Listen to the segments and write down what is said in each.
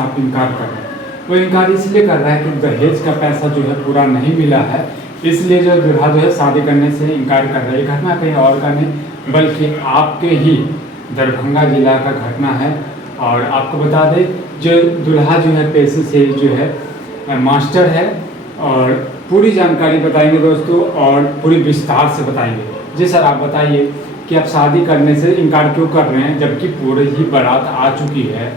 से आप इनकार कर रहे हैं। वो इनकार इसलिए कर रहा है कि दहेज का पैसा जो है पूरा नहीं मिला है, इसलिए जो दूल्हा जो है शादी करने से इनकार कर रहा है। ये घटना कहीं और का नहीं बल्कि आपके ही दरभंगा जिला का घटना है। और आपको बता दें, जो दूल्हा जो है पेशे से जो है मास्टर है, और पूरी जानकारी बताएंगे दोस्तों और पूरी विस्तार से बताएंगे। जी सर, आप बताइए कि आप शादी करने से इनकार क्यों कर रहे हैं, जबकि पूरी ही बारात आ चुकी है,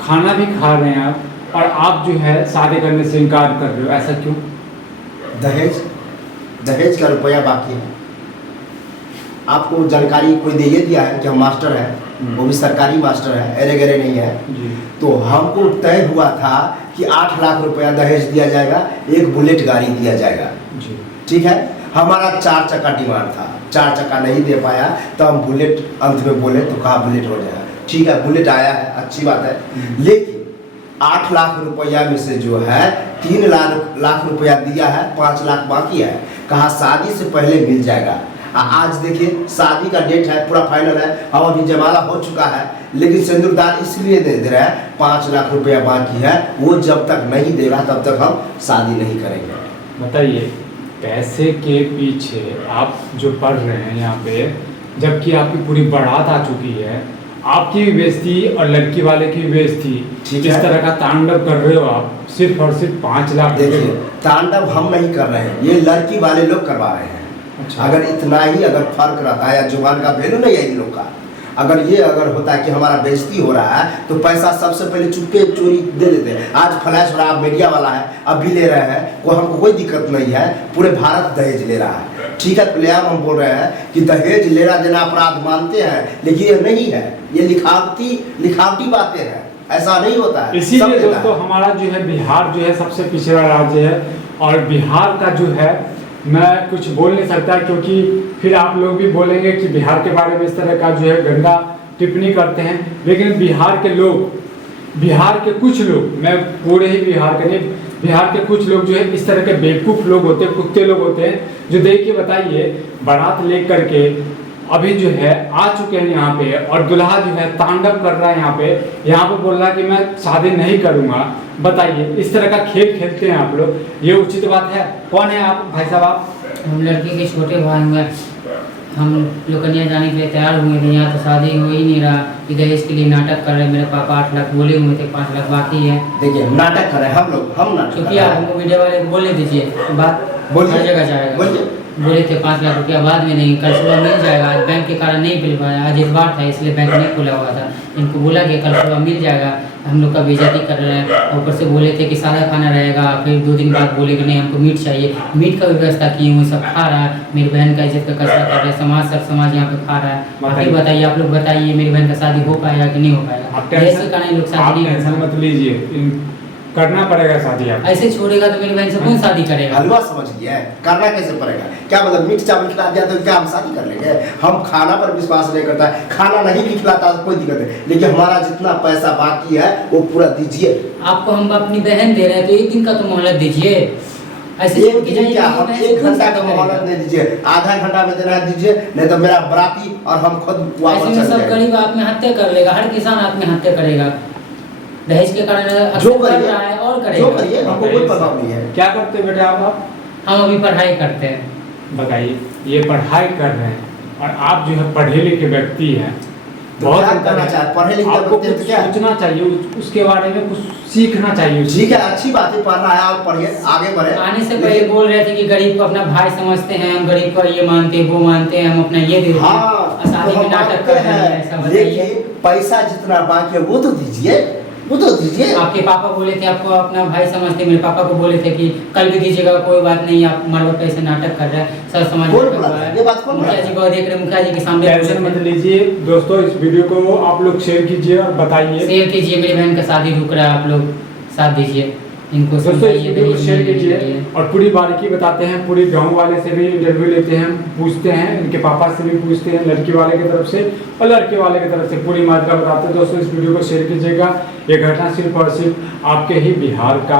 खाना भी खा रहे हैं आप, और आप जो है शादी करने से इनकार कर रहे हो, ऐसा क्यों? दहेज का रुपया बाकी है। आपको जानकारी कोई दे ये दिया है कि हम मास्टर हैं, वो भी सरकारी मास्टर है, अरे गरे नहीं है जी। तो हमको तय हुआ था कि 8 लाख रुपया दहेज दिया जाएगा, एक बुलेट गाड़ी दिया जाएगा जी। ठीक है। हमारा 4 चक्का डिमांड था, 4 चक्का नहीं दे पाया तो हम बुलेट अंत में बोले तो कहा बुलेट हो जाएगा। ठीक है, बुलेट आया है, अच्छी बात है। लेकिन 8 लाख रुपया में से जो है 3 लाख रुपया दिया है, 5 लाख बाकी है। कहा शादी से पहले मिल जाएगा। आज देखिए शादी का डेट है, पूरा फाइनल है, हम अभी जमाला हो चुका है, लेकिन सिंदूरदान इसलिए दे रहा है 5 लाख रुपया बाकी है। वो जब तक नहीं देगा तब तक हम शादी नहीं करेंगे। बताइए, पैसे के पीछे आप जो पढ़ रहे हैं यहाँ पे, जबकि आपकी पूरी बारात आ चुकी है, आपकी भी बेइज्जती और लड़की वाले की भी बेइज्जती, इस तरह का तांडव कर रहे हो आप, सिर्फ और सिर्फ 5 लाख। देखिए, तांडव हम नहीं कर रहे हैं, ये लड़की वाले लोग करवा रहे हैं। अच्छा। अगर इतना ही अगर फर्क रहता है या जुबान का वैल्यू नहीं है इन लोग का, अगर होता है कि हमारा बेइज्जती हो रहा है तो पैसा सबसे पहले चुपके चोरी दे देते हैं। आज फ्लैश हो रहा है, मीडिया वाला है, अब भी ले रहे हैं, हमको कोई दिक्कत नहीं है। पूरे भारत दहेज ले रहा है, ठीक है। प्लेयर हम बोल रहे हैं कि दहेज लेना देना अपराध मानते हैं, लेकिन ये नहीं है, ये लिखावटी बातें हैं, ऐसा नहीं होता है। इसीलिए दोस्तों हमारा जो है बिहार जो है सबसे पिछड़ा राज्य है, और बिहार का जो है मैं कुछ बोल नहीं सकता, क्योंकि फिर आप लोग भी बोलेंगे कि बिहार के बारे में इस तरह का जो है गंदा टिप्पणी करते हैं। लेकिन बिहार के लोग, बिहार के कुछ लोग, मैं पूरे ही बिहार के नहीं, बिहार के कुछ लोग जो है इस तरह के बेवकूफ़ लोग होते हैं, कुत्ते लोग होते हैं, जो देखिए बताइए बारात लेकर के अभी जो है आ चुके हैं यहाँ पे, और दुल्हा जो है तांडव कर रहा है यहाँ पे बोल रहा है कि मैं शादी नहीं करूँगा। बताइए, इस तरह का खेल खेलते हैं आप लोग, ये उचित बात है? कौन है आप भाई साहब? आप? हम लड़के के छोटे भाई हुए, हम लोग कन्या जाने के लिए तैयार हुए थे, यहाँ तो शादी हो ही नहीं रहा। दहेज के लिए नाटक कर रहे हैं, मेरे पापा 8 लाख बोले हुए थे, 5 लाख बाकी है। देखिए, नाटक कर रहे हैं हम नाटक, क्योंकि आप हमको मीडिया वाले को बोले दीजिए, बात हर जगह जाएगा। बोले थे 5 लाख रुपया बाद में नहीं, कल सुबह मिल जाएगा। आज बैंक के कारण नहीं मिल पाया, आज इतवार था इसलिए बैंक नहीं खुला हुआ था। इनको बोला कि कल सुबह मिल जाएगा। हम लोग का बेइज्जती कर रहे हैं, ऊपर से बोले थे कि सादा खाना रहेगा, फिर 2 दिन बाद बोले कि नहीं हमको मीट चाहिए। मीट का व्यवस्था किए हुए, सब खा रहा है, मेरी बहन का इज्जत का कसरा कर रहे हैं, समाज सब समाज यहाँ पे खा रहा है। आप ही बताइए, आप लोग बताइए, मेरी बहन का शादी हो पाएगा कि नहीं हो पाएगा? ऐसे कारण लोग शादी नहीं मत लीजिए, करना पड़ेगा शादी। आप ऐसे छोड़ेगा तो मेरी बहन से कौन शादी करेगा? हलवा समझ लिया, करना कैसे पड़ेगा? क्या मतलब मीट चावल खिला दिया तो क्या हम शादी कर लेंगे? हम खाना पर विश्वास नहीं करता है, खाना नहीं भी खिलाता तो कोई दिक्कत नहीं, लेकिन हमारा जितना पैसा बाकी है वो पूरा दीजिए। आपको हम अपनी बहन दे रहे हैं तो 1 दिन का तो मोहलत दीजिए। ऐसे एक दिन क्या, हम 1 घंटा का मोहलत नहीं दीजिए, आधा घंटा में देना दीजिए, नहीं तो मेरा बराती और हम खुद वापस चले जाएंगे। सब गरीब आत्महत्या कर लेगा, हर किसान आत्महत्या करेगा दहेज के कारण। जो करिए और करेगा, जो करिए, हमको कोई प्रभाव नहीं है। क्या करते बेटे आप? हम अभी पढ़ाई करते हैं। बताइए, ये पढ़ाई कर रहे हैं और आप जो है पढ़े लिखे व्यक्ति हैं, बहुत करना चाहिए, पढ़े लिखे आपको व्यक्ति कुछ तो क्या सोचना चाहिए, उसके बारे में कुछ सीखना चाहिए। ठीक है, अच्छी बात है, पढ़ना है और पढ़िए, आगे बढ़े। आने से पहले बोल रहे थे कि गरीब को अपना भाई समझते हैं, हम गरीब को ये मानते हैं वो मानते हैं, हम अपना ये देते हैं, शादी में नाटक कर रहे हैं, ऐसा बताइए। पैसा जितना बाकी है वो तो दीजिए, वो तो दीजिए। आपके पापा बोले थे आपको अपना भाई समझते, मेरे पापा को बोले थे कि कल भी दीजिएगा, कोई बात नहीं, आप मरवा पैसे नाटक कर रहे हैं, सब समाज ये बात कौन मुखिया जी को देख रहे, मुखिया जी के सामने टेंशन मत लीजिए दोस्तों, इस वीडियो को आप लोग शेयर कीजिए और बताइए, शेयर कीजिए। मेरी बहन का शादी रुक रहा है, आप लोग साथ दीजिए, इनको दोस्तों इस वीडियो को शेयर कीजिए और पूरी बारीकी बताते हैं। पूरी गांव वाले से भी इंटरव्यू लेते हैं, पूछते हैं, इनके पापा से भी पूछते हैं, लड़की वाले की तरफ से और लड़के वाले की तरफ से पूरी मात्रा बताते हैं। दोस्तों इस वीडियो को शेयर कीजिएगा। ये घटना सिर्फ और सिर्फ आपके ही बिहार का